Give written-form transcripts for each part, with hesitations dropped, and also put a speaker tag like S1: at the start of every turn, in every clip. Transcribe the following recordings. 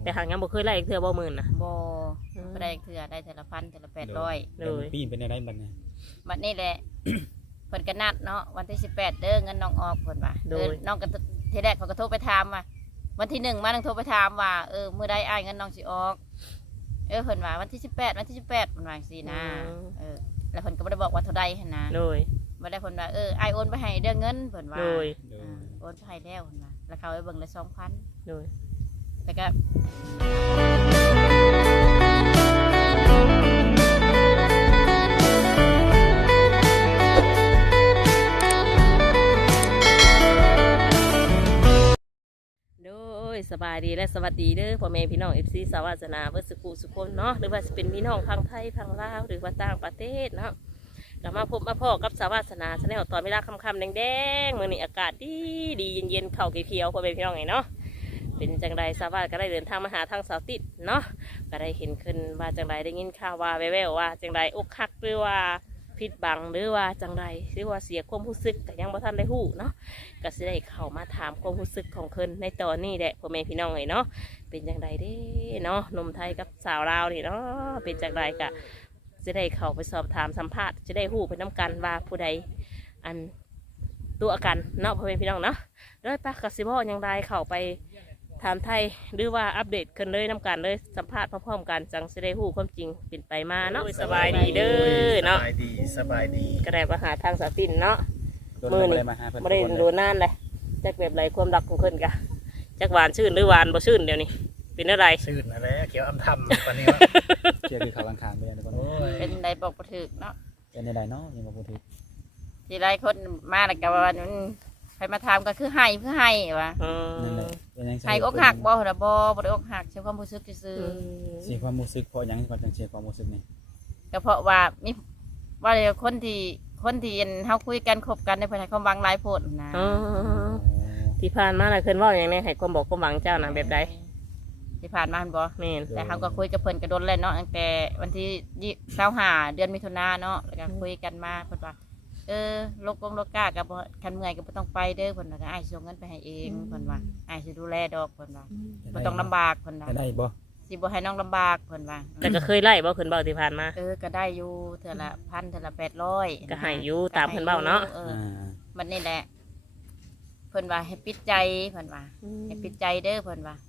S1: แต่หางยังบ่เคยไล่เทื่อบ่หมื่นน่ะ
S2: บ่ได้เทื่อได้แต่ละพันแต่ละ800
S3: เลยปีนเป็นอะไรบัดนี้
S2: บัดนี้แหละ เพิ่นก็นัดเนาะวันที่18เด้อเงินน้องออกเพิ่นว่าน้องก็ทีแรกเขาก็โทรไปถามว่าวันที่1มาน้องโทรไปถามว่ามื้อใดอ้ายเงินน้องสิออกเพิ่นว่าวันที่18วันที่18เพิ่นว่าจังซี่นะแล้วเพิ่นก็บ่ได้บอกว่าเท่าใดหั่นนะ
S1: เลย
S2: บ่ได้เพิ่นว่าอ้ายโอนไปให้เด้อเงินเพิ่นว่าโอนไปให้แล้วเพิ่นว่าแล้วเขาไปเบิ่งละ 2,000
S1: เลย
S2: แต่ก็
S1: สบายดีและสวัสดีเด้อพ่อแม่พี่น้อง FC สาวาสนาเบิดสุขุสุคนเนาะหรือว่าจะเป็นพี่น้องทางไทยทางลาวหรือว่าต่างประเทศเนาะกลับมาพบมาพ่อกับสาวาสนาแสดงตอนเวลาค่ำๆแดงๆมื้อนี้อากาศดีเย็นๆเข่าเขียวๆพ่อแม่พี่น้องไงเนาะเป็นจังไดสาวาก็ได้เดินทางมาหาทางสาวติดเนาะก็ได้เห็นขึ้นว่าจังไดได้ยินข่าวว่าแว่วๆว่าจังไดอกหักหรือว่าผิดบังหรือว่าจังไรหรือว่าเสียความรู้สึกแต่ยังบ่ทันได้ฮู้เนาะก็สิได้เข้ามาถามความรู้สึกของเพิ่นในตอนนี้แหละพ่อแม่พี่น้องเนาะเป็นจังไรเด้เนาะหนุ่มไทยกับสาวลาวนี่เนาะเป็นจังไรก็จะได้เข้าไปสอบถามสัมภาษณ์จะได้ฮู้ไปน้ำกันว่าผู้ใดอันตัวกันเนาะพ่อแม่พี่น้องเนาะแล้วป้ากับสิบ่ยังไรเข้าไปถามไทยหรือว่าอัปเดตกันเลยน้ำกันเลยสัมภาษณ์พร้อมๆกันจังจะได้ฮู้ความจริงเป็นไปมาเนาะสบายดีเด้อเนาะ
S3: สบายดี
S1: ก็ได้มาหาทางสาวตินเนาะมือนี่ไม่ได้โดนนานเลยจักแบบไรความรักของเพิ่นกะจักหวานชื่นหรือหวานบ่ชื่นเดี๋ยวนี้เป็นอะไร
S3: ชื่นอะไรเกี่ยวอำทำตอนนี้เกี่ยวกับข่าวอังคารไปแล้วทุกคน
S2: เป็นใดบอกบ่ถูกเนาะ
S3: เป็นใดเนาะยังบ่ถูก
S2: ทีไรคนมาแล้วก็ว่าใครมาถามก็คือให้เพื่อให้วะให้อกหักบ่หรือบ่ได้อกหักเชื่อความรู้สึกซื่อ
S3: เสียความรู้สึกเพราะยังก่อนจังเสียความรู้สึกนี่
S2: ก็เพราะว่ามีว่าคนที่เฮาคุยกันคบกันในภายในความหวังหลายโพดนะ
S1: ที่ผ่านมาน่ะเพิ่นเว้าอย่างนี้ให้ความบอกความหวังเจ้าน่ะแบบใด
S2: ที่ผ่านมาบ่
S1: แม่น
S2: แต่เฮาก็คุยกับเพิ่นก็โดนแล้วเนาะตั้งแต่วันที่25เดือนมิถุนายนเนาะแล้วก็คุยกันมาเพิ่นว่าโลกากับคันเมื่อยก็บ่ต้องไปเด้อเพิ่นว่าอ้ายส่งเงินไปให้เองเพิ่นว่าอ้ายสิดูแลดอกเพิ่นว่าบ่ต้องลำบากเพิ่นว่า
S3: ได้บ่
S2: สิบ่ให้น้องลำบากเพิ่นว่า
S1: แต่ก็เคยไล่บ่เพิ่นเว้าที่ผ่านมา
S2: ก็ได้อยู่เทื่อละ1,000เทื่อละ800
S1: ก็ให้อยู่ตามเพิ่นเว้าเนาะ
S2: มันนี่แหละเพิ่นว่าให้ปิดใจเพิ่นว่าให้ปิดใจเด้อเพิ่นว่า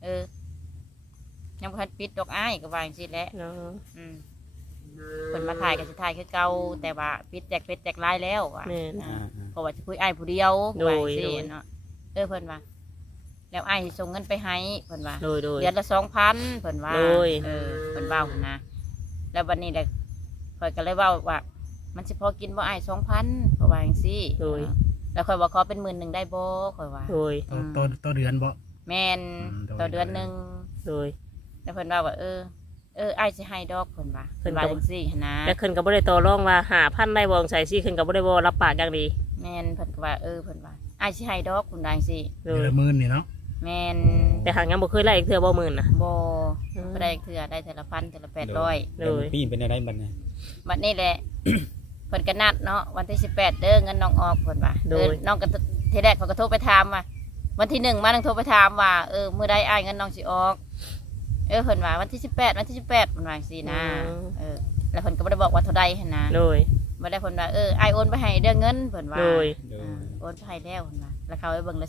S2: ยังบ่ทันปิดดอกอ้ายก็ว่าจังซี่แหละเพิ่นมาถ่ายก็สิถ่ายคือเก่าแต่ว่าปิดแจกลายแล้วว่ะเพราะว่าสิคุยอ้ายผู้เดียวว่าจังซี่เนาะเพิ่นว่าแล้วอ้ายสิส่งเงินไปให้เพิ่นว่าเดือนละ 2,000 เพิ่นว่าเพิ่นเว้านะแล้ววันนี้แหละข่อยก็เลยเว้าว่ามันสิพอกินบ่อ้าย 2,000 เพราะว่าจังซี่แล้วข่อยว่าขอเป็น10,000ได้บ่ข่อยว่า
S3: ต่อเดือนบ่
S2: แม่นต่อเดือนนึงแล้วเพิ่นว่าอ้ายสิให้ดอกเพิ่นว่าจังซี่นะ
S1: แล้วเพิ่นก็บ่ได้ต่อรองว่า5,000ได้บ่ใส่ซี่เพิ่นก็บ่ได้บ่รับปากอย่างดี
S2: แม่นเพิ่นก็ว่าเพิ่นว่าอ้ายสิให้ดอกเพิ่นว่าจังซี่
S3: เดือนละ10,000นี่เนาะ
S2: แม่น
S1: แต่หางยังบ่เคยไล่เทื่อบ่หมื่นน่ะ
S2: บ่ได้เทื่อได้แต่ละพันแต่ละ800
S3: เลยปีนเป็นอะไรบัดนี้
S2: บัดนี้แหละเพิ่นก็นัดเนาะวันที่18เด้อเงินน้องออกเพิ่นว่าน้องก็ทีแรกเขาก็โทรไปถามว่าวันที่1มาน้องโทรไปถามว่ามื้อใดอ้ายเงินน้องสิออกเพิ่นว่าวันที่18วันที่18เพิ่นว่าจังซี่นะแล้วเพิ่นก็บ่ได้บอกว่าเท่าใดหั่นนะบ่ได้เพิ่นว่าอ้ายโอนไปให้เด้อเงินเพิ่นว่าโอนไปให้แล้วเพิ่นว่าแล้วเขาไปเบิ่งละ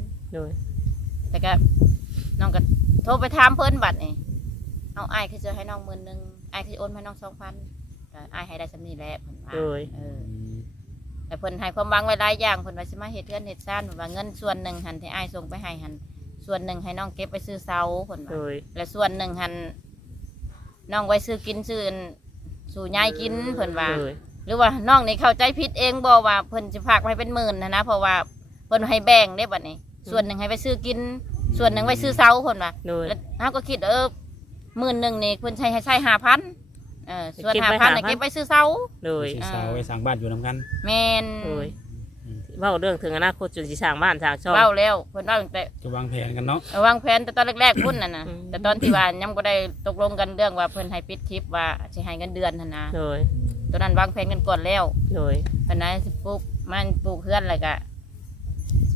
S2: 2,000แต่ก็น้องก็โทรไปถามเพิ่นบัดนี่เอาอ้ายคือจะให้น้อง10,000อ้ายคือโอนให้น้อง 2,000ก็อ้ายให้ได้ซำนี้แหละเพิ่นว่าแต่เพิ่นให้ความหวังไว้หลายอย่างเพิ่นว่าสิมาเฮ็ดเรือนเฮ็ดซ่านเพิ่นว่าเงินส่วนหนึ่งหั่นที่อ้ายส่งไปให้หั่นส่วนหนึ่งให้น้องเก็บไปซื้อเสาเพิ่นว่าและส่วนหนึ่งหั่นน้องไว้ซื้อกินซื้อสู่ยายกินเพิ่นว่าหรือว่าน้องนี่เข้าใจผิดเองบ่ว่าเพิ่นสิฝากไว้เป็น10,000นะเพราะว่าเพิ่นให้แบ่งได้บัดนี้ส่วนหนึ่งให้ไปซื้อกินส่วนหนึ่งไว้ซื้อเสาเพิ่นว่าแล้วเฮาก็คิด10,000นี่เพิ่นใช้ 5,000ส่วน 5,000 นี่เก็บไว้ซื้อเสา
S3: ซื้อเสาไว้สร้างบ้านอยู่นำกัน
S2: แม่น
S1: เว้าเรื่องถึงอนาคตจนสิสร้างบ้านสร้างช่อง
S2: เว้าแล้วเพิ่นเว้าตั้งแต่
S3: จะวางแผนกันเนาะ
S2: วางแผนแต่ตอนแรกๆพุ่นน่ะแต่ตอนที่ว่ายังบ่ได้ตกลงกันเรื่องว่าเพิ่นให้ปิดคลิปว่าสิให้เงินเดือนหั่นนะตอนนั้นวางแผนกันก่อนแล้วเพิ่นน่ะสิปลูกเฮือนอะไรก็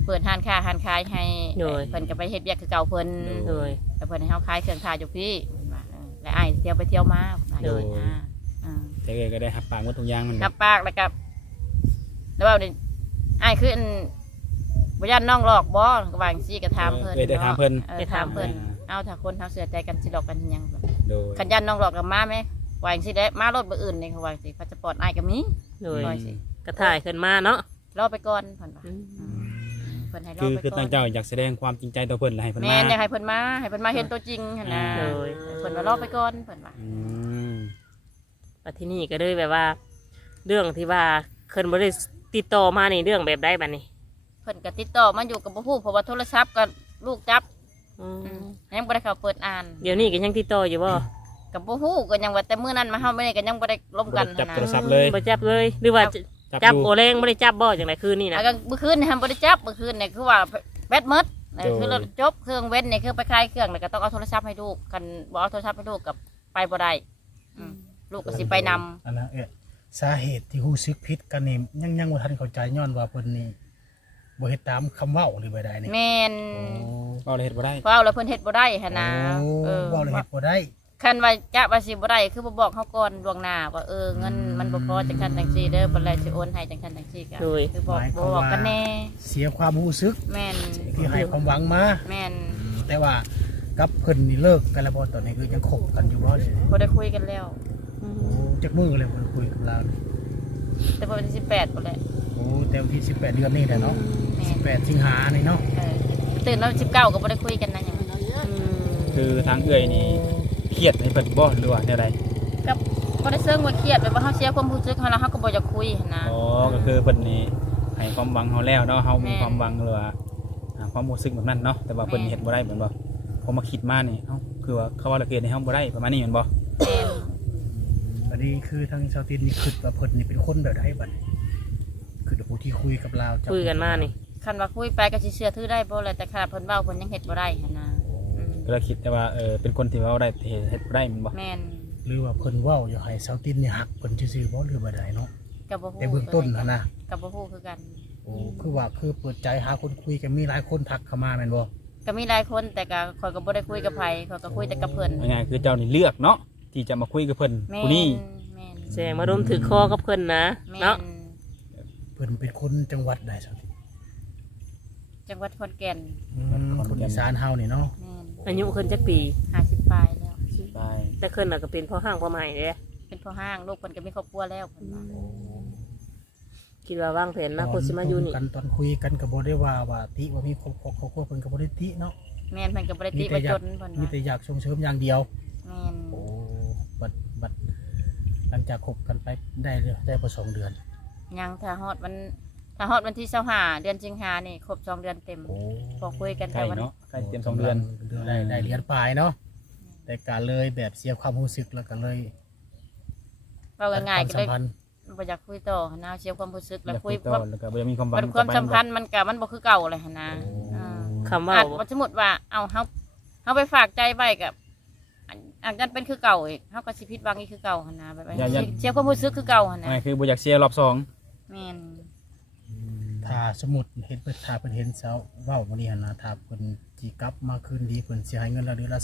S2: เปิดห้านค้าห้านขายให้
S1: โดย
S2: เพิ่นก็ไปเฮ็ดเวียกคือเก่าเพิ่น
S1: โดย
S2: แต่เพิ่นให้เฮาขายเครื่องทาอยู่พี่และอ้ายเที่ยวไปเที่ยวมาว่า
S1: โดย
S3: แต่ก็ได้หับปากหมดทุกอย่างมัน
S2: กับปากแล้วก็แล้วว่านี่อ้ายคืออันบ่ย่านน้องหลอกบ่ก็ว่าจังซี่ก็ถามเพิ่น
S3: ได้ถามเพิ่น
S2: ถามเพิ่นเอาถ้าคนเฮาเชื่อใจกันสิหลอกกันหยัง
S3: โดย
S2: คันย่านน้องหลอกก็มาแม่ว่าจังซี่ได้มารถบ่อื่นนี่เขาว่าจังซี่พาสปอร์ตอ้ายก็มี
S1: โดย
S2: ว่าจังซี่
S1: กระถ่ายขึ้นมาเนาะ
S2: รอไปก่อนเพิ่นว่าเพิ่นให้รอ
S3: คือ
S2: ไป
S3: คือ
S2: ก่อ
S3: ตั้ง
S2: น
S3: เจ้าอยากแสดงความจริงใจต่อเพิ่นแล้วให้เพิ่น
S2: แม่
S3: มาน
S2: อยากให้เพิ่นมาเห็นตัวจริงหั่นนะ
S1: โดย
S2: เพิ่นว่ารอไปก่อนเพิ่นว่า
S3: อืม
S1: ปัที่นี่ก็เลยแบบว่า เรื่องที่ว่าเคินบ่ได้ติดต่อมาในเรื่องแบบใดบัดนี้
S2: เพิ่นก็ติดต่อมาอยู่กับบ่ฮู้เพราะว่าโทรศัพท์ก็ลูกจับ
S1: อืม
S2: ยังบ่ได้เข้าเปิดอ่าน
S1: เดี๋ยวนี้ก็ยังติดต่ออยู่บ่
S2: ก็บ่ฮู้ก็ยังว่าแต่มื้อนั้นมาเฮาไม่ได้ก็ยังบ่ได้ล้มกัน
S3: จับ
S2: นะ
S3: โทรศัพท์เลย
S1: บ่จับเลยหรือว่าจับโอแรงบ่ได้จับบ่จังไดคืนนี้นะ
S2: อ่ะก็เมื่อคืนนี่บ่ได้จับเมื่อคืนนี่คือว่าแบตหมดคือเราจบเครื่องเว้นนี่คือไปคลายเครื่องแล้วก็ต้องเอาโทรศัพท์ให้ลูกกันบ่เอาโทรศัพท์ให้ลูกกับไปบ่ได้ลูกก็สิไปนำ
S4: อันนั้นสาเหตุที่ฮู้ซึกผิดกันนี่ยังบ่ทันเข้าใจย้อนว่าเพิ่นนี่บ่เฮ็ดตามคำเว้าหรือบ่ได้นี่
S2: แม่น
S3: ก็เลยเฮ็ดบ่ได้
S2: เว้าแล้วเพิ่นเฮ็ดบ่ได้หั่นนะ
S4: เว้าแล้วเฮ็ดบ่ได้
S2: คันว่าจะว่าสิบ่ได้คือบ่บอกเฮาก่อนล่วงหน้าว่าเงินมันบ่พอจังซั่นจังซี่เด้อบ่แล้วสิโอนให้จังซั่นจังซี่ก็คือบอกกันแน่
S4: เสียความรู้สึก
S2: แม่น
S4: ที่ให้ความหวังมา
S2: แม่น
S4: แต่ว่ากับเพิ่นนี่เลิกกันแล้วบ่ตอนนี้คือยังคบกันอยู่บ่
S2: บ่ได้คุยกันแล้ว
S4: จักมื้อเลยเพิ่นคุยกับเรา
S2: แต่พอวันที่18บ่แหละ
S4: โอ้แต่วันที่18เดือนนี้แหละเนาะ
S2: แม่น
S4: 18สิงหานี่เนาะ
S2: ตื่นแล้ว19ก็บ่ได้คุยกันนะหยัง
S3: คือทางเอื้อยนี่เครียดให้เพิ่นบ่หรือว่าแนวใด
S2: ก็บ่ได้เซิงว่าเครียดแบบว่าเฮาเสียความรู้สึกเฮาแล้วเฮาก็บ่อยากคุยหันนะ
S3: อ๋อก็คือเพิ่นนี่ให้ความหวังเฮาแล้วเนาะเฮามี
S2: แม่
S3: ความหวังหรือว่าความรู้สึกแบบนั้นเนาะแต่ว่าเพิ่นเฮ็ดบ่ได้เหมือนบ่พอมาคิดมานี่เอ้าคือว่าเขาว่าละเกดให้เฮาบ่ได้ประมาณนี้แม่นบ่
S2: แม่น
S4: อันนี้คือทางชาวตินนี่คิดว่าเพิ่นนี่เป็นคนแบบใดบัดนี้คือผู้ที่คุยกับเรา
S1: คุยกันมานี่
S2: คันว่าคุยไปก็สิเชื่อถือได้บ่แหละแต่ขนาดเพิ่นเว้าเพิ่นยังเฮ็ดบ่ได้หันนะ
S3: ก็เลยคิดแต่ว่าเป็นคนที่เว้าได้แต่เฮ็ดบ่ได้แม่นบ่
S2: แม่น
S4: หรือว่าเพิ่นเว้าอยากให้ชาวตินนี่ฮักเพิ่นซื่อๆบ่หรือบ่ได้เนาะ
S2: ก็บ่ฮู้
S4: แต่เบื้องต้นนะ
S2: ก็บ่ฮู้คือกัน
S4: โอ้คือว่าคือเปิดใจหาคนคุยกันมีหลายคนทักเข้ามาแม่นบ่
S2: ก็มีหลายคนแต่ก็ข่อยก็บ่ได้คุยกับไผข่อยก็คุยแต่กับเพิ่น
S3: ง่ายๆคือเจ้านี่เลือกเนาะที่จะมาคุยกับเพิ่น
S2: แม่
S3: ผู้นี้
S2: แม่น
S1: แสดงมาร่วมถือคอกับเพิ่นนะ
S2: แม่
S1: เนาะ
S2: น
S4: เพิ่นเป็นคนจังหวัดใดชาวติน
S2: จังหวัดขอนแก่น
S4: คนอีสานเฮานี่เนาะ
S2: แม่น
S1: อายุเพิ่นจักปี
S2: 50ปลายแล้ว
S3: ไป
S1: แต่เพิ่นน่ะก็เป็นพ่อห้างพ่อใหม่เด้
S2: เป็นพ่อห้างลูกเพิ่นก็มีครอบครัวแล้วเพิ่นว่า
S1: คิดว่าวางแผนนะคนสิมาอยู่นี่
S4: กันตอนคุยกันก็บ่ได้ว่าติว่ามีครอบครัวเพิ่นก็บ่ได้ติเนาะ
S2: แม่นเพิ่นก็บ่ได้ติว่าจนเพิ่น
S4: มี
S2: ว่า
S4: แต่อยากส่งเสริมอย่างเดียว
S2: แม่น
S4: โอ้บัดหลังจากคบกันไปได้บ่2เดือน
S2: ยังถ้าฮอดวันที่25เดือนสิงหานี่ครบ2เดือนเต็ม
S4: โอ้
S2: พอคุยกัน
S3: ใกล้
S2: แต่วัน
S3: เนาะใกล้เตรียม2 เดือน
S4: ได้เรียนปลายเนาะแต่การเลยแบบเสียความรู้สึกแล้วก็เลย
S2: เว้าง่ายๆก็
S4: ตั
S2: เล
S4: ด
S2: ย
S4: ความสัมพันธ์
S2: บ่อยากคุยต่อหั้นนะเสียความรู้สึกแล้ว
S3: แล้ว
S2: คุ
S3: คุ
S2: ย
S3: ยต่อแล้วก็บ่ได้มีความหวัง
S2: ความสัมพันธ์มันก็มันบ่คือเก่าเลยหั่นนะ
S1: คำว่า
S2: อาจสมมุติว่าเอาเฮาไปฝากใจไว้กับอันนั้นเป็นคือเก่าอีกเฮาก็สิผิดหวังอีกคือเก่าหั่นนะแบบเสียความรู้สึกคือเก่าหั่นนะ
S3: ง่ายคือบ่อยากเสียรอบสอง
S2: แม่น
S4: ถ้าสมมุติเห็นถ้าเพิ่นเห็นสาวเว้ามื้อนี้หั่นนะถ้าเพิ่นสิกลับมาคืนดีเพิ่นสิให้เงินเราเดือนละ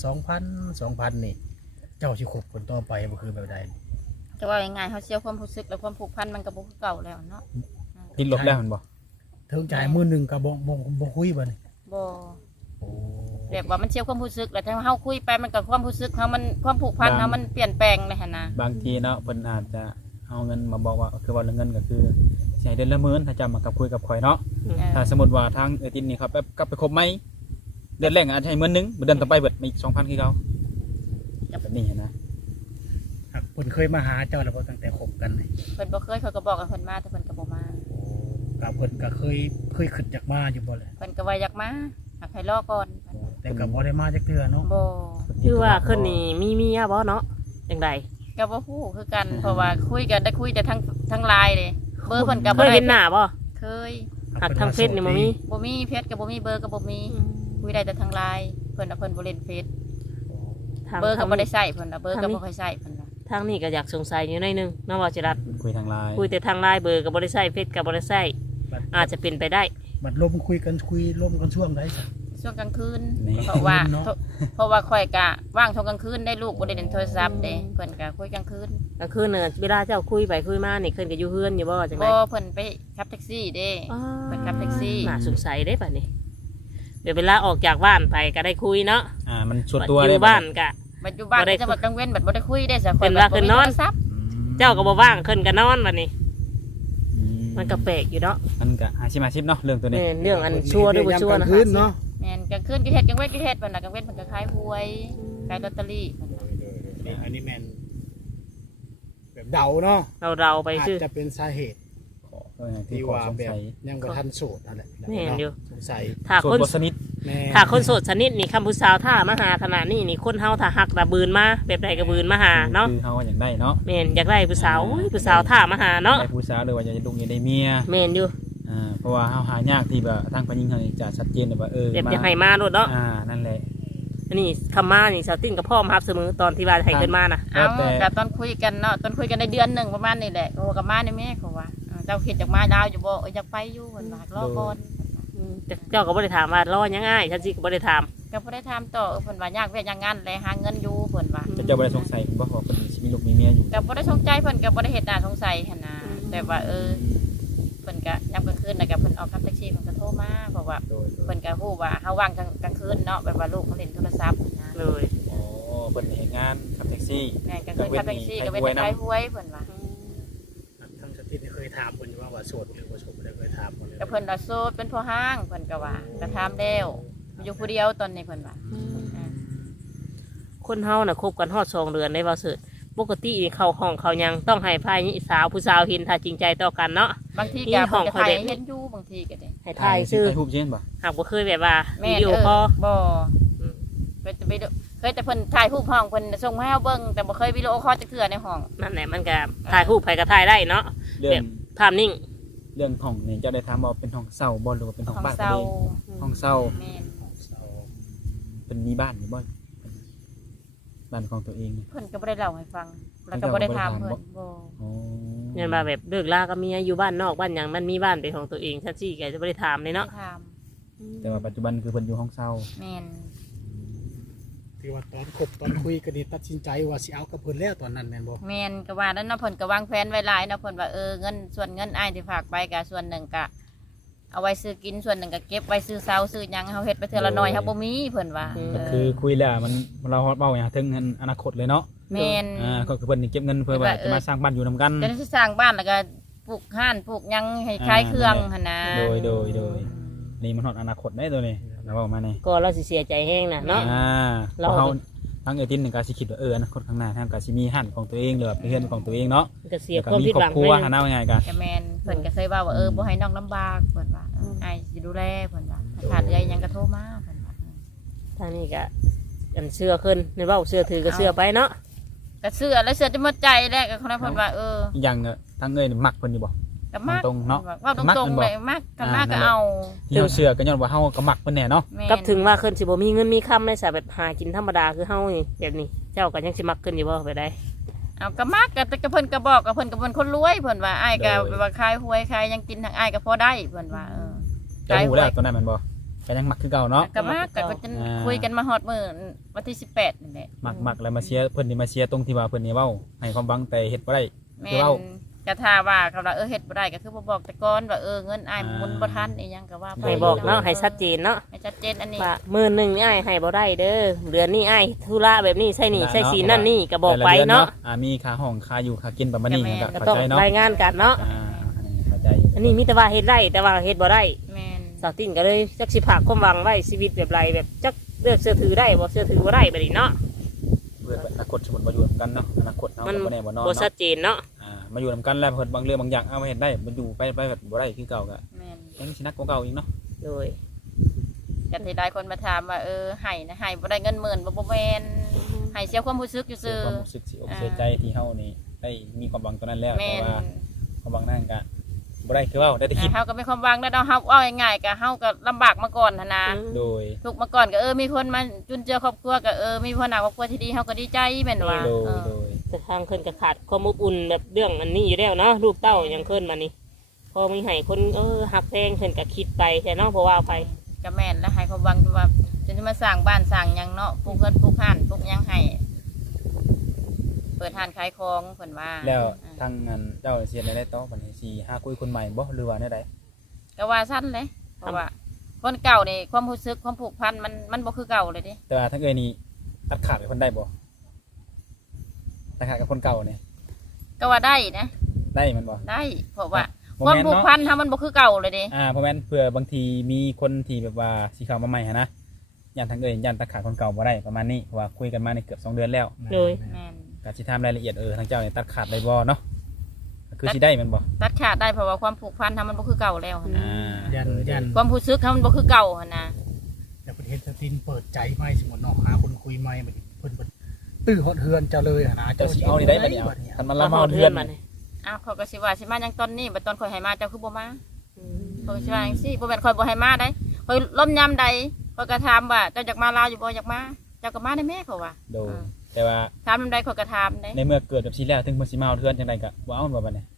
S4: 2,000 นี่ เจ้าสิคบเพิ่นต่อไปบ่คือแบบใด
S2: จะว่าง่ายๆเฮาเสียความรู้สึกแล้วความผูกพันมันก็บ่คือเก่าแล้วเนาะ
S3: ติดลบแล้วแม่นบ่
S4: ถึงจ่ายมื้อหนึงก็บ่คุยบัดนี้
S2: บ่
S4: โอ้
S2: แบบว่ามันเสียความรู้สึกแล้วถ้าเฮาคุยไปมันก็ความรู้สึกเฮามันความผูกพันเฮามันเปลี่ยนแปลงเลยหั่นนะ
S3: บางทีเนาะเพิ่นอาจจะเอาเงินมาบอกว่าคือว่าเรื่องเงินก็คือสิให้เดือนละหมื่นถ้าจะมากับคุยกับข่อยเนาะถ้าสมมุติว่าทางตินนี่ครับกลับไปคบไหมเดือนแรกอาจจะให้10,000เดือนต่อไปเบิดมาอีก 2,000คือเก่าแบบนี้นะ
S4: หักเพิ่นเคยมาหาเจ้าแล้วบ่ตั้งแต่คบกันนี่
S2: เพิ่นบ่เคยเขาก็บอกกับเพิ่นมาแต่เพิ่นก็บ่มา
S4: ก็เพิ่นก็เคยคิดอยากมาอยู่บ่แหละ
S2: เพิ่นก็ว่าอยากมาหากให้รอก่อน
S4: แต่ก็บ่ได้มาจักเทื่อเนาะ
S2: บ่
S1: คือว่าเพิ่นนี่มีเมียบ่เนาะจังใด
S2: ก็บ่ฮู้คือกันเพราะว่าคุยกันได้คุยแต่ทั้งไลน์เด้เบอร์เพิ่นก็
S1: เค
S2: บ่
S1: ย
S2: ได้
S1: เห็นหน้าบ่
S2: เคย
S1: หักทางเฟซนี่บ่มี
S2: บ่มีเพจก็บ่มีเบอร์ก็บ่มีคุยได้แต่ทางไลน์เพิ่นน่ะเพิ่นบ่เล่นเฟซ
S1: ทาง
S2: เบอร์ก็บ่ได้ใช้เพิ่นน่ะเบอร์ก็บ่ค่อยใช้เพิ่นน่ะ
S1: ทางนี้ก็อยากสงสัยอยู่หน่อยนึงเนาะว่าจิรัต
S3: คุยทางไลน์
S1: คุยแต่ทางไลน์เบอร์ก็บ่ได้ใช้เฟซก็บ่ได้ใช้อาจจะเป็นไปได้
S4: บัดลมคุยกันลมกันช่วงใดจ้ะ
S2: ช่วงกลางคืน
S3: นี่
S2: เพราะว่า
S4: เนาะ
S2: เพราะว่าข่อยกะว่างช่วงกลางคืนได้ลูกบ่ได้เล่นโทรศัพท์เด้เพิ่นก็คุยกลางคืน
S1: ก็คือเนี่ยเวลาเจ้าคุยไปคุยมานี่ขึ้นกับอยู่เฮือนอยู่บ่จังได
S2: บ่เพิ่นไปขับแท็กซี่เด้ ไปขับแท็กซี่
S1: น่าสงสัยได้ป่ะนี่เดี๋ยวเวลาออกจากบ้านไปก็ได้คุยเนาะ
S3: มันส่วนตัว
S1: อ
S3: เลย
S1: ยู่บ้านกะ
S2: ปัจจุบัน
S1: บ่ได้
S2: จะบัดกลางเว้นบัดบ่ได้คุยได้ซะข่อย
S1: เพิ่นว่า
S2: บัด
S1: เพิ่
S2: บ่
S1: น
S2: มี
S1: นอน
S2: โทรศัพท์
S1: เจ้าก็บ่ว่างขึ้นก็นอนบัดนี้ มันก็แปลกอยู่เนาะ
S3: มันก็อาชีพเนาะเรื่องตัวนี้
S1: เรื่องอันชั่วหรือบ่ชั่วนะ
S4: คืนเนาะ
S2: แม่นกลางคืนกิเฮ็ดกลางเว้นกิเฮ็ดเพิ่นน่ะกลางเว้นเพิ่นก็ขายหวยขายลอตเตอรี่เพิ่นน่ะ
S4: นี่อันนี้แม่นแบบเดาเนาะ
S1: เราไป
S4: อาจ
S1: คือ
S4: จะเป็นสาเหตุ
S3: ที่
S4: ที่
S3: ขอ
S4: ว่า
S3: สง
S4: แบบ
S3: สัย
S4: ยังบ่ทันโสดนั่นแหละ
S1: แม่นอยู่
S4: สงสัย
S1: ถ้า
S3: ส่ว
S1: คน น
S3: บทสนิท
S4: แม่
S1: ถ้าคนโสดชนิดนี่คำผู้สาวถ้ามาหาขนาดนี้นี่คนเฮาถ้าหักระบืนมาแบบใดกระบืนมาหาเนาะ
S3: คือเขาอย่างได้เนาะ
S1: แม่นอยากได้ผู้สาวโอ้ยผู้สาวท่ามาหาเนาะ
S3: ได้ผู้สาวหรือว่าอยากจะลุงอยากได้เมีย
S1: แม่นอยู่
S3: เพราะว่าเขาหายากที่แบบทางพญิงเขานี่จะชัดเจนเลยว่า
S1: แบบ
S3: มา
S1: อยากให้มาโลดเนาะ
S3: นั่นแหละ
S1: อันนี้คำมานี่สาวติ้นกับพ่อมารับเสมอตอนที่ว่าให้เกินมาน่ะ
S2: เอา
S3: แต่
S2: ก็ตอนคุยกันเนาะตอนคุยกันได้เดือนหนึงประมาณนี้แหละโอ้กับมานี่แม่เขาว่าเจ้าคิดจากมาดาวอยู่บ่อยากไปอยู่เพิ่นว่ารอก่อน
S1: แต่เจ้าก็บ่ได้ถามว่ารอยังไงฉันสิก็บ่ได้ถาม
S2: ก็บ่ได้ถามต่อเพิ่นว่ายากเวียกยากงานแลหาเงินอยู่เพิ่นว่า
S3: จะเจ้าบ่ได้สงสัยว่าเขาเป็นสิมีลูกมีเมียอยู่
S2: ก็บ่ได้สนใจเพิ่นก็บ่ได้เฮ็ดหน้าสงสัยหั่นนะแต่ว่าเพิ่นก็ยามกลางคืนน่ะก็เพิ่นออกขับแท็กซี่เพิ่นก็โทรมาเพราะว่า
S3: โดย
S2: เพิ่นก็ฮู้ว่าเฮาว่างกลางคืนเนาะแบบว่าลูกเขาเล่นโทรศัพท์นะ
S1: เลย
S3: เพิ่นเห็นงานขับแท็กซี่
S2: แม่นกลางคืนขับแท็กซี่ก็เป็นขายหวยเพิ่นว่า
S4: ทั้งสถิติเคยถามเพิ่นอยู่ว่าโสดหรือบ่โสดบ่ได้เคยถามเพิ่นเลย
S2: ก็เพิ่นว่าโสดเป็นพ่อห้างเพิ่นก็ว่าก็ถามแล้วอยู่ผู้เดียวตอนนี้เพิ่นว่า
S1: คนเฮาน่ะคบกันฮอด2 เดือนได้ว่าเสิร์ชปกติเข้าห้องเขายังต้องให้ภายนี้สาวผู้สาวเห็นถ้าจริงใจต่อกันเนาะ
S2: บางที
S1: นี่
S2: ก็
S1: ห้
S2: เพิ่
S1: อน ง
S2: ก็
S1: เขา
S2: ถ่าย
S1: เด็ก
S2: เห็นอยู่บางทีก็ได้
S1: ให้ถ่ายชื่อ
S3: รูปเช่นบ่
S1: หากบ่เคยแบบว่า
S2: แม่
S1: วิดีโอคอล
S2: บ่เคยจะไปดูเคยแต่เพิ่นถ่ายรูปห้องเพิ่นส่งมาให้เฮาเบิ่งแต่บ่เคยวิดีโอคอลจักเทื่อในห้อง
S1: นั่นแหละมันก็ถ่ายรูปไปก็ถ่ายได้เนาะ
S3: เรื่อง
S1: ภาพนิ่ง
S3: เรื่องของนี่เจ้าได้ถามว่าเป็นห้องเช่าบ่หรือว่าเป็นห้อง
S2: ห้อง
S3: บ้าน
S2: เซา
S3: ห้องเช่า
S2: แม่น
S3: เป็นมีบ้านอยู่บ่บ้านของตัวเองนี่
S2: เพิ่นก็บ่ได้เล่าให้ฟัง แล้วก็บ่ได้ถามเพิ่นบ่
S3: อ๋อ
S1: เงินมาแบบเลิกลากับเมียอยู่บ้านนอกบ้านหยังมันมีบ้านเป็นของตัวเองฉันสิแกจะบ่ได้ถามเลย
S2: ไม่
S1: เนาะ
S2: ถาม
S3: แต่ว่าปัจจุบันคือเพิ่นอยู่ห้องเช่า
S2: แม่น
S4: ที่ว่าตอนคบตอนคุยกันนี่ตัดสินใจว่าสิเอากับเพิ่นแล้วตอนนั้นแม่นบ่
S2: แม่นก็ว่าแล้วเนาะเพิ่นก็วางแผนไว้หลายเนาะเพิ่นว่าเงินส่วนเงินอ้ายที่ฝากไปก็ส่วนหนึ่งก็เอาไว้ซื้อกินส่วนหนึ่งก็เก็บไว้ซื้อเซาซื้อหยังเฮาเฮ็ดไปเทื่อละน้อยเฮาบ่มีเพิ่นว่า
S3: ก็คือคุยแล้วมันเราเว้าอย่างถึงอนาคตเลยเนาะ
S2: แม่น
S3: ก็คือเพิ่นนี่เก็บเงินเพื่อว่าจะมาสร้างบ้านอยู่นํกัน
S2: จะได้สร้างบ้านแล้วก็ปลูกห้านปลูกหยังให้ขายเครื่องหั่นนะ
S3: โดยนี่มันฮอดอนาคตได้ตัวนี้เราเว้ามานี่
S1: ก็เราสิเสียใจแห้งนะเนาะ
S3: เพราะเฮาทั้งเอตินนึงก็สิคิดว่าอนาคตข้างหน้าทางก็สิมีหันของตัวเองหรือว่าเป็นเรือนของตัวเองเนาะ
S1: ก็เสีย
S3: แล้ว
S1: ความ
S3: มี
S1: ผิด
S3: ครอ
S1: หวั
S3: บ
S1: ง
S3: ครัว
S1: ไป
S3: หาหน้าว่าไงกัน
S2: ก็แม่นเพิ่นก็เคยว่าบ่ให้น้องลำบากเพิ่นว่าอ้ายสิดูแลเพิ่นว่าขาดเอื้อยหยังก็โทรมาเพิ่นว่า
S1: ทางนี้ก็อันเชื่อขึ้นในเว้าเชื่อถือก็เชื่อไปเนาะ
S2: ก็เสื้อแล้วเสื้อจะหมดใจแล้วก็คนนั้นเพิ่นว่า
S3: อีกอย่างทั้งเอ้ยนี่มักเพิ่นอยู่บ่
S2: ก็มาก
S3: ตรงๆเนาะ
S2: ว่าตรงๆเลยมากกันมากก็เอา
S3: ที่เฮาเชื่อก็ย้อนว่าเฮาก็มักเพิ่นแน่เนาะ
S2: แม่น
S1: กับถึงว่าขึ้นสิบ่มีเงินมีคำในสายแบบหากินธรรมดาคือเฮานี่แบบนี้ เจ้าก็ยังสิมักขึ้นอยู่บ่ไปได้
S2: เอาก็มากก็แต่ก็เพิ่นก็บอกกับเพิ่นก็เป็นคนรวยเพิ่นว่าอ้ายก็แบบว่าขายหวยขายหยังกินทางอ้ายก็พอได้เพิ่นว่า
S3: จะฮู้แล้วตัวนั้นแม่นบ่ก็ยังมักคือเก่าเนาะ
S2: ก็มากก็จะคุยกันมาฮอดมื้อวันที่18นี่แหละ
S3: มักแล้วมาเชียร์เพิ่นนี่มาเชียร์ตรงที่ว่าเพิ่นนี่เว้าให้ความหวังแต่เฮ็ดบ่ได้
S2: แม่
S3: คือเว้า
S2: ก็ถ้าว่าเขาว่าเฮ็ดบ่ได้ก็คือบ่บอกแต่ก่อนว่าเงินอ้ายหมุนบ่ทันอีหยังก็ว่าไป
S1: ให้บอกเนาะให้ชัดเจนเนาะ
S2: ให้ชัดเจนอันนี้
S1: ว่ามื้อนึงนี่อ้ายให้บ่ได้เด้อเดือนนี้อ้ายธุระแบบนี้ใช่นี่ใช่สีนั่นนี่ก็บอกไปเนาะ
S3: มีค่าห้องค่าอยู่ค่ากินประมาณนี้ก็
S1: ก็
S3: เข้า
S1: ต้อง
S3: ใจเนาะ
S1: รายงานกันเนาะ
S3: เข้าใจ
S1: อันนี้มีแต่ว่าเฮ็ดได้แต่ว่าเฮ็ดบ่ได้
S2: แม่น
S1: สาวตินก็เลยจักสิผากความหวังไว้ชีวิตแบบไรแบบจักเลือกเสื้อถือได้บ่เสื้อถือบ่ได้แบบนี้เนาะ
S3: เพื่ออนาคตสมมุติมาอยู่นำกันเนาะอนาคตเนาะ
S1: มัน
S3: บ่แน่บ่นอน
S1: บ่ชั
S3: เนาะ
S1: ดเจนเนาะ
S3: มาอยู่นำกันแล้วเพิ่นบางเรื่องบางอย่างเอามาเฮ็ดได้มันอยู่ไปแบบบ่ได้คือเก่าก็
S2: แม่น
S3: ยังสินักกว่าเก่าอีกเนาะ
S1: โดย
S2: กันที่หลายคนมาถามว่าให้นะให้บ่ได้เงินหมื่นบ่แม่นให้เสียความรู้สึกอยู่ซื่อ
S3: ความรู้สึกเสียอกเสียใจที่เฮานี่ได้มีความหวังตอนนั้นแล้ว
S2: แม่
S3: แต่
S2: น
S3: ว่าความหวังนั่นก็บ่ได้คือเว้าได้แต่คิด
S2: เฮาก็มีความหวังแล้วเนาะเฮาเอาง่ายๆก็เฮาก็ลำบากมาก่อนหั่นนะ
S3: โดย
S2: ทุกข์มาก่อนก็มีคนมาจุนเจือครอบครัวก็มีพ่อหน้าครอบครัวที่ดีเฮาก็ดีใจแม่นว่า
S3: โดย
S2: เออ
S3: โดย
S1: แต่ทางเพิ่นก็ขาดความอบอุ่นแบบเรื่องอันนี้อยู่แล้วเนาะลูกเต้ายังเพิ่นมานี่คอมีให้คนหักแพงเพิ่นก็คิดไปแค่เนาะเพราะว่าไป
S2: ก็แม่นแล้วให้เขาบังว่าจะมาสร้างบ้านสร้างหยังเนาะปลูกเงินปลูกห่านปลูกหยังให้เปิดห้านขายของเพิ่นว่า
S3: แล้วทางนั้นเจ้าเสียได้ต่อบัดนี้สิหาคุยคนใหม่บ่หรือว่าแนวใด
S2: ก็ว่าสั้นเลยเพราะว่าคนเก่านี่ความรู้สึกความผูกพันมันบ่คือเก่าเลยดิ
S3: แต่ว่าทางเอ้ยนี่ตัดขาดกับคนได้บ่ตัดขาดกับคนเก่าเนี่ย
S2: ก็ว่าได้นะ
S3: ได้มันบ่
S2: ได้เพราะว่า
S3: บ่
S2: ความ
S3: แม่น
S2: ผูก
S3: เนาะ
S2: พันทำมันบ่คือเก่าเลยดิ
S3: เพราะแม่นเผื่อบางทีมีคนที่แบบว่าสิเข้ามาใหม่หันนะย่านทางเอ้ยย่านตัดขาดคนเก่าบ่ได้ประมาณนี้เพราะว่าคุยกันมาในเกือบ2 เดือนแล้ว
S1: เลย
S2: แม่น
S3: ก็สิถามรายละเอียดทางเจ้านี่ตัดขาดได้บ่เนาะก็คือสิได้มันบ่
S2: ตัดขาดได้เพราะว่าความผูกพันทำมันบ่คือเก่าแล้วหั่นนะ
S4: ยัน
S2: ความรู้สึกทำมันบ่คือเก่าหั่นนะ
S4: แต่ประเทศสตินเปิดใจไม่สมมติเนาะหาคนคุยไม่บัดนี้เพิ่นตื้อฮอดเฮือนเจ้าเลยนะ
S3: เจ้าสิเอานี่ได้บัดนี้เอาคันมันละ
S1: มา
S3: เมา
S1: หอด
S3: เดื
S1: เพื่
S3: อ
S1: อน นมาเนี่ย
S2: อ้าวเขาก็สิว่าสิมายังตอนนี้บัดตอนข่อยให้มาเจ้าคือบ่มาเขาก็สิว่าจังซี่บ่แม่นข่อยบ่ให้มาได้ข่อยล้มยามใดข่อยก็ถามว่าเจ้าอยากมาลาวอยู่บ่อยากมาเจ้าก็มาได้แม่เขาว่า
S3: โดยแต่ว่า
S2: ถามนำใดข่อยก็ถามได้
S3: ในเมื่อเกิดแบบนี้แล้วถึงเพิ่นสิเมาเทือนจังไดก็บ่เอาบ่บัดนี้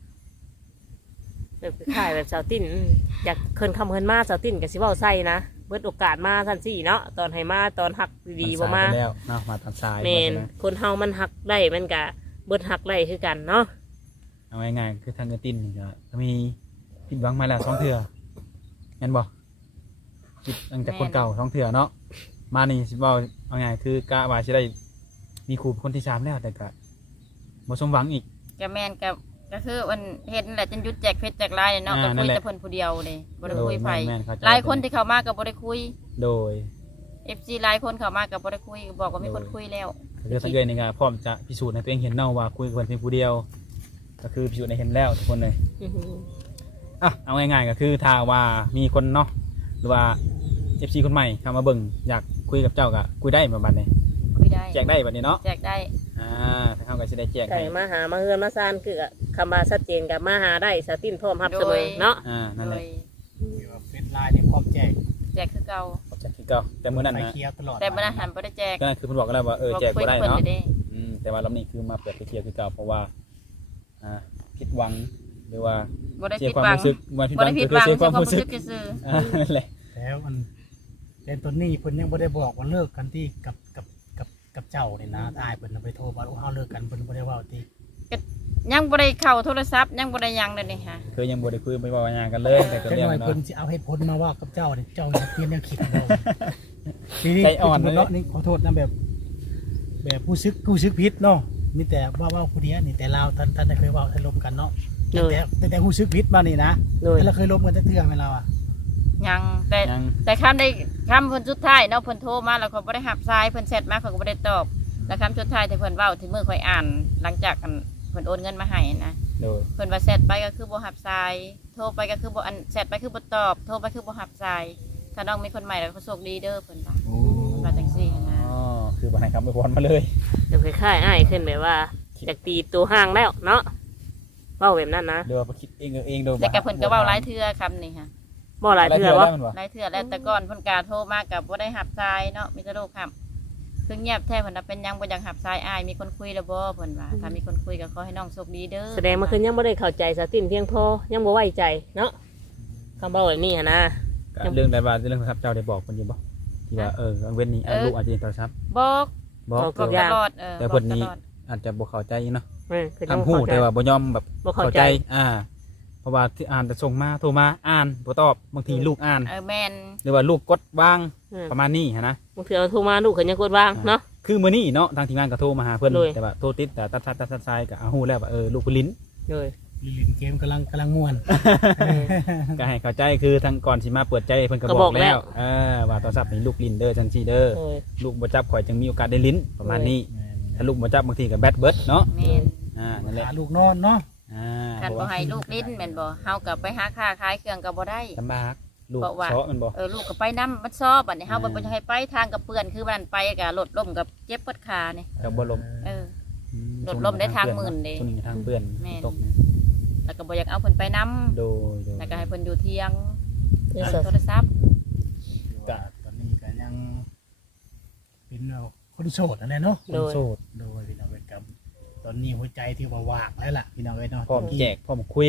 S1: แบบขายแบบสาวติ้นอยากเคินคำเคินมาสาวติ้นกับสิเว้าใส่นะเบิดโอกาสมาซั่นสิเนาะตอนให้มาตอนหักดีๆบ่มา
S3: นสยไปแล้วเนาะมาตอนสาย
S1: แมนคนเฮามันหักได้มันก็เบิดหักได้คือกันเนาะ
S3: เอาง่ายๆคือทางเงินตินนี่ก็มีผิดหวังมาแล้ว2 เทื่อแม่นบ่คิดตั้งแต่คนเก่า2 เทื่อเนาะมานี่สิเว้าเอาง่ายคือกะว่าสิได้มีครูคนที่3แล้วแต่ก็บ่สมหวังอีก
S2: ก็แม่นก็คือมันเห็นแหละจนหยุดแจกเพชรแจกลายเนาะก็
S3: นั่
S2: คุย
S3: นแหละ
S2: แต่เพิ่นผู้เดียวเลยบ่ได้
S3: โด
S2: คุ
S3: ย
S2: ยไผ
S3: แม่นๆเข้าใจ
S2: หลายคนที่เข้ามาก็บ่ได้คุย
S3: โดย
S2: FC หลายคนเข้ามาก็บ่ได้คุยบอกว่ามีคนคุยแล้ว
S3: ก็คือทางเงินนี่ก็พร้อมจะพิสูจน์ให้ตัวเองเห็นเนาะว่าคุยกับเพิ่นเพียงผู้เดียว ก็คือพิสูจน์ให้เห็นแล้วทุกคนเลย
S1: อื้อหือ
S3: อ่ะเอาง่ายๆก็คือถ้าว่ามีคนเนาะหรือว่า FC คนใหม่เข้ามาเบิ่งอยากคุยกับเจ้าก็คุยได้ประมาณนี้
S2: คุยได้
S3: แจกได้บัดนี้เนาะ
S2: แจกได้
S3: ถ้าเขาก็สิได้แจก
S1: ไก่
S3: ให้
S1: มาหามาเฮือนมาซานคือคำว่าชัดเจนกับมาหาได้สาวติ้นพร้อมรับเสมอเนาะ
S3: นั่น
S2: โด
S3: แหละ
S2: ย
S4: เฟซไลน์นี่พร้อมแจก
S2: แจกคือเก่า
S3: ขอบใจคือเก่าแต่มื้อนั้น
S4: ไฟ
S3: นะ
S4: เขียวตลอด
S2: แต่บ่ได้หันบ่ได้แจก
S3: ก็นั่นคือเพิ่นบอกกันแล้วว่าแจก
S2: คุย
S3: บ่ได้
S2: กับเพิ่น
S3: เนาะ
S2: เลยเด้
S3: แต่ว่ารอบนี้คือมาเปิดไปเคลียร์คือเก่าเพราะว่าผิดหวังหรือว่า
S2: บ่ได้
S3: เสีย
S2: ผิด
S3: ความ
S2: หวัง
S3: รู้สึกว่าผิดห
S2: บ่
S3: วัง
S2: ได้ผิ
S3: คื
S2: ด
S3: อ
S2: หวัง
S3: เสียความ
S2: ความ
S3: รู้
S2: รู้
S3: สึ
S2: สึ
S3: ก
S2: กซื่อ
S3: นั่นแหละ
S4: แล้วมันแต่ตอนนี้เพิ่นยังบ่ได้บอกว่าเลิกกันที่กับเจ้านี่นะอ้ายเพิ่นน่ะไปโทรว่าเฮาเลิกกันเพิ่นบ่ได้เว้าติ
S2: ยังบ่ได้เข้าโทรศัพท์ยังบ่ได้หยังเลยนี่ค่ะ
S3: คือยังบ่ได้คุยไม่บอกว่าหยังกันเลยแต่ก็
S4: จัง
S3: เรียก
S4: หน่อย
S3: เนาะ
S4: เพิ่นสิเอาเหตุผลมาว่ากับเจ้านี่เจ้าอย่าเพี้ยนแนวคิดบ่ทีนี้
S3: ใจอ่อน
S4: สมมุติ
S3: เลย
S4: เนาะนี่ขอโทษนะแบบผู้ซึกผิดเนาะมีแต่ว่าผู้เดียวนี่แต่เราท่านได้เคยเว้าท่านลมกันเนาะ
S1: เลย
S4: แต่ผู้ซึกผิดมานี่นะ
S1: เลย
S4: แต่เราเคยลมกันแต่เทื่อไหมเราอ่ะ
S2: ยังแต่
S3: ยัง
S2: แต่คำได้คำเพิ่นสุดท้ายเนาะเพิ่นโทรมาแล้วเขาบ่ได้รับสายเพิ่นแชทมาเขาก็บ่ได้ตอบแล้วคำสุดท้ายที่เพิ่นเว้าที่มื้อค่อยอ่าน หลังจากกันเพิ่นโอนเงินมาให้นะ
S3: โดย
S2: เพิ่นว่าแชทไปก็คือบ่รับสายโทรไปก็คือบ่อันแชทไปคือบ่ตอบโทรไปคือบ่รับสายถ้าน้องมีคนใหม่แล้วก็โชคดีเด้อเพิ่นว่าเพิ่นว่าจังซี่หั้นนะ
S3: อ๋อคือบ่ให้คำอวยพรมาเลย
S1: เดี๋ยวคล้ายๆอ้ายขึ้นแบบว่าอยากตีตัวห่างแล้วเนาะเว้าแบบนั้นนะ
S3: หรือว่าบ่คิดเองโดย
S2: แต่ก็เพิ่นก็เว้าหลายเทื่อคำนี้ค่ะ
S1: บ่หลายเทื่อวะ
S2: หลายเทื่อแล้วแต่ก่อนเพิ่นกาโทรมากับบ่ได้รับสายเนาะมีแต่โลกครับคือเงียบแท้เพิ่นน่ะเป็นหยังบ่อยากรับสายอ้ายมีคนคุยแล้วบ่เพิ่นว่าถ้ามีคนคุยก็ขอให้น้องโชคดีเด้อ
S1: แสดงมาคือยังบ่ได้เข้าใจสาวติ้นเพียงพอยังบ่ไว้ใจเนาะคำเว้าแบบนี้หั่นนะ
S3: ก็เรื่องใดว่าเรื่องโทรศัพท์เจ้าได้บอกเพิ่นอยู่บ่ที่ว่าอันเว้นนี้ลูกอาจจะเห็นโทรศัพท์
S2: บอก
S3: บอก
S2: บอกตลอด
S3: แต่
S2: บ
S3: เพิ่
S2: อก
S3: น
S2: ต
S3: นี้
S2: ลอด
S3: อาจจะบ่เข้าใจเนาะ
S1: คือยัง
S3: ทำหู้
S1: เข้าใจ
S3: แต่ว่าบ่ยอมแบบ
S1: บ่เข้าใจ
S3: เพราะว่าที่อ่านแต่ส่งมาโทรมาอ่านบ่ตอบบางทีลูกอ่าน
S2: แม่น
S3: หรือว่าลูกกดวาง
S1: อืม
S3: ประมาณนี้หั้นนะ
S1: บางทีเอาโทรมาลูกเขายังกดว่างเนาะ
S3: คือมื้อนี้เนาะทางทีมงานก็โทรมาหาเพิ่น
S1: โดย
S3: แต่ว่าโทรติดแต่ตัดสายก็เอาฮู้แล้วว่าลูกเพิ่นลิ้น
S1: เลย
S4: ลินเกมกำลังม่วน
S3: ก็ให้เข้าใจคือทางก่อนสิมาเปิดใจเพิ่นก็
S1: ก็
S3: บบ อ
S1: อก กแล้
S3: แล้ว
S1: ว
S3: ว่าโทรศัพท์นี่ลูกลิ้นเด้อจังซี่เด้อ
S1: เลย
S3: ลูกบ่จับข่อยจึงมีโอกาสได้ลิ้นประมาณนี้ถ้าลูกบ่จับบางทีก็แบตเบิดเนาะ
S2: แม่น
S3: นั่นแหละ
S4: หาลูกนอนเนาะ
S2: กันบ่ให้ลูกลิ้นแม่นบ่เฮาก็ไปหาค้าขายเครื่องก็บ่ได้
S3: ลำบากลูก
S2: บอกว่า
S3: เชาะมันบ่
S2: ลูกก็ไปน้ำมันซอบบัดนี้เฮาบ่ให้ไปทางกับเปื้อนคือมันไปก็รถล้มกับเจ็บปวดขานี่
S3: เจ้าบ่ลม
S2: โดดร่มได้ทางหมื่นเด้
S3: ช่วงนี้ทางเปื้อน
S2: แม่น
S3: ตกนี่
S2: แล้วก็บ่อยากเอาเพิ่นไปน้ำ
S3: โดย
S2: แล้วก็ให้เพิ่นอยู่เที่ยง
S1: นี่
S2: โทรศัพท์
S4: ตอนนี้ก็ยังเป็นคนโสดอะไรเนาะ
S3: คนโสด
S4: โดยพี่น้องเวทกับตอนนี้หัวใจที่ว่าว่างแล้วล่ะพี่น้องเวทเนาะ
S3: พร้อมแจกพร้อมคุย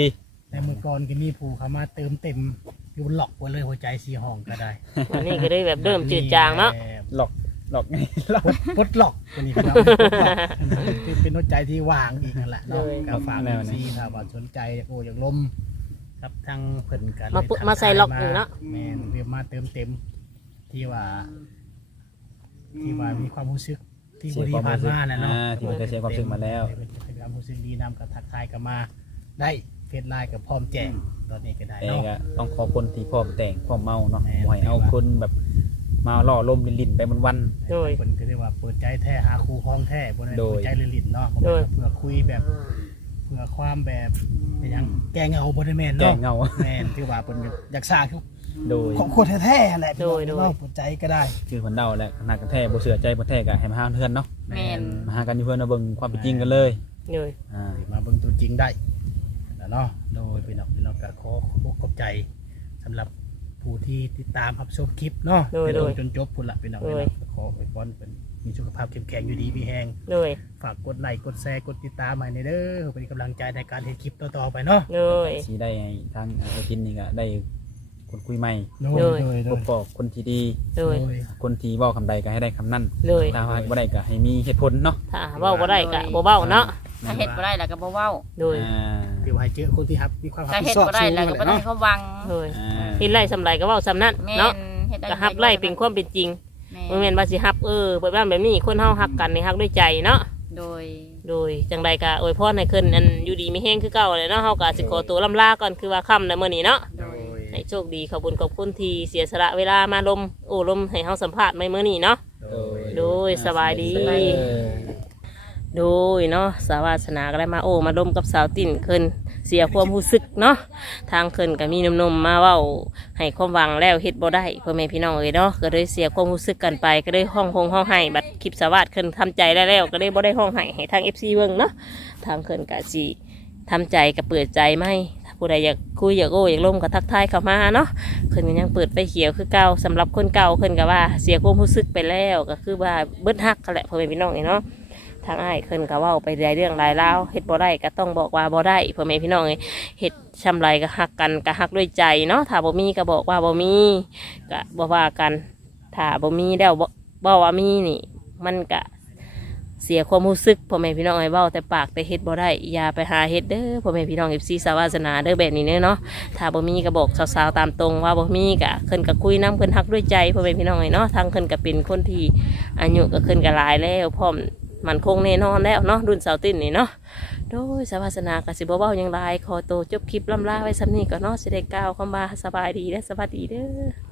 S4: แต่เมื่อก่อนก็มีผู้เขามาเติมเต็มอยู่หลอกไว้เลยหัวใจสีห้องก็ได้
S1: อันนี้ก็ได้แบบเริ่มจืดจางเนาะ
S3: หลอกไงหลอก
S4: ปลดหลอกตัวนี้ครับเป็นหัวใจที่ว่างอีกนั่นแหละเนาะก็ฝากซีถ้าว่าสนใจโอ้อยากล้มครับทางเพิ่นกัน
S1: มาใส่ล็อกอยู่เนาะ
S4: แม่นเรียกมาเติมเต็มที่ว่ามีความรู้สึกที่บริผ่านมาน่ะเนาะ
S3: ที่มันจะเสียความรู้สึกมาแล้ว
S4: เป็นความรู้สึกดีนำกับทักทายกันมาได้เฟซไลน์กับพร้อมแจ้งตอนนี้ก็ได้
S3: แต่
S4: เนาะ
S3: ก็ต้องขอบคนที่พร้อมแต่งพร้อมเมาเนาะ
S4: แม่น
S3: บ่ให้เอาคนแบบมาล่อลมลิ้นๆไปวัน
S1: โดย
S4: คนก็เรียกว่าเปิดใจแท้หาครูคล้องแท้บนนั้น
S3: โดย
S4: เปิดใจลินๆเนาะ
S1: โดย
S4: เพื่อคุยแบบเพื่อความแบบเป็นหยังแกงเอาบนแม่น
S3: ๆแก่
S4: เนาะ
S3: เงา
S4: แม่นที่ว่าเป็นอยากสร้างทุก
S3: โดย
S4: ของคนแท้ๆแหละ
S1: โดย
S4: เนาะเปิดใจก็ได้
S3: คือคนเดาแหละขนาดกันแท้บ่เสือใจบ่แท้ก็ให้มาหาเพื่อนเนาะ
S2: แม่น
S3: มาหากันอยู่เพื่อนมาเบิ่งความเป็นจริงกันเลย
S1: โดย
S4: มาเบิ่งตัวจริงได้แล้วเนาะโดยพี่น้องก็ขอบใจสำหรับผู้ที่ติดตามรับชมคลิปเนาะ
S1: โดยโดย
S4: จนจบพุ่นละพี่น้อง
S1: โดย
S4: ขออวยพรเป็นมีสุขภาพเข้มแข็งอยู่ดีมีแฮง
S1: โดย
S4: ฝากกดไลค์กดแชร์กดติดตามให้ในเด้อเป็นกำลังใจในการเห็นคลิปต่อๆไปเนาะ
S1: โดย
S3: สิได้ให้ทางไอ้ทินนี่ก็ได้คนคุยใหม่
S4: โด
S1: โดย
S3: พบปอกคนที่ดี
S1: โดย
S3: คนที่เว้าคำใดก็ให้ได้คำนั้น
S1: โดย
S3: ถ้าว่าบ่ได้ก็ให้มีเหตุผลเนาะ
S1: ถ้าเว้าบ่ได้ก็บ่เว้าเนาะ
S2: ถ้าเฮ็ดบ่ได้แล้วก็บ่เว้า
S1: โดย
S4: ที่ว่าให้เจอคนที่ครับมีความรับ
S2: ถ้า
S4: ผิ
S2: เฮ็
S4: ด
S2: ด
S4: ชอบ
S2: บ่ได้
S4: สูง
S2: แล้วก็บ่
S4: เลย
S2: ต้อง
S4: เนาะ
S2: ให้เขาวัง
S1: โดย
S3: อ่า
S1: เฮ็ดไร่สำไรก็เว้าซ้ำนั้น
S2: แม่
S1: เนาะ
S2: เฮ็ดได้
S1: ก็ฮับไร่เป็นความเป็นจริง บ่แม่นว่าสิฮับเปิดบ้านแบบนี้คนเฮาฮักกันนี่ฮักด้วยใจเนาะ
S2: โดย
S1: โดยจังใดก็อวยพรให้เพิ่นอันอยู่ดีมีแฮงคือเก่าเลยเนาะเฮาก็สิขอตัวลำลาก่อนคือว่าค่ำแล้วมื้อนี้เนาะ
S4: โดย
S1: ให้โชคดีขอบคุณขอบคุณที่เสียสละเวลามาลมให้เฮาสัมภาษณ์ในมื้อนี้เนาะ โดยสบายดี โดยเนาะสาวาสนาก็ได้มามาดมกับสาวติ่นเคินเสียความรู้สึกเนาะทางเคินก็มีนมๆมาเว้าให้ความหวังแล้วเฮ็ดบ่ได้พ่อแม่พี่น้องเอ้ยเนาะก็เลยเสียความรู้สึกกันไปก็เลยห้องไห้บัดคลิปสาวาสเคินทำใจได้แล้วก็เลยบ่ได้ห้องไห้ให้ทาง FC เบิ่งเนาะทางเคินก็สิทำใจกับเปิดใจไหมถ้าผู้ใดอยากคุยอยากอยากล่มก็ทักทายเข้ามาเนาะเคินก็ยังเปิดไฟเขียวคือเก่าสำหรับคนเก่าเคินก็ว่าเสียความรู้สึกไปแล้วก็คือว่าเบิดฮักกันแหละพ่อแม่พี่น้องเอ้ยเนาะ ทางอ้ายเคินก็เว้าไปเรื่องรายแล้วเฮ็ดบ่ได้ก็ต้องบอกว่าบ่ได้พ่อแม่พี่น้องเอ้ยเฮ็ดชำไรก็ฮักกันก็ฮักด้วยใจเนาะถ้าบ่มีก็บอกว่าบ่มีก็บ่ว่ากันถ้าบ่มีแล้วบ่ว่ามีนี่ มันก็เสียความรู้สึกพ่อแม่พี่น้องเอ้ยเว้าแต่ปากแต่เฮ็ดบ่ได้อย่าไปหาเฮ็ดเด้อพ่อแม่พี่น้อง FC สาวาสนาเด้อแบบนี้เนาะถ้าบ่มีก็บอกสาวๆตามตรงว่าบ่มีก็เคินก็คุยนำเคินฮักด้วยใจพ่อแม่พี่น้องเอ้ยเนาะทางเคินก็เป็นคนที่อายุก็เคินก็หลายแล้วพร้อมมันคงแน่นอนแล้วเนาะรุ่นสาวติ่นนี่เนาะโดยสาวาสนากสิบ่เว้าอย่างไรขอโตวจบคลิปล่ำลาไว้ซ้ำนี้ก็เนาะสิได้กล่าวคำว่าสบายดีและสวัสดีเด้อ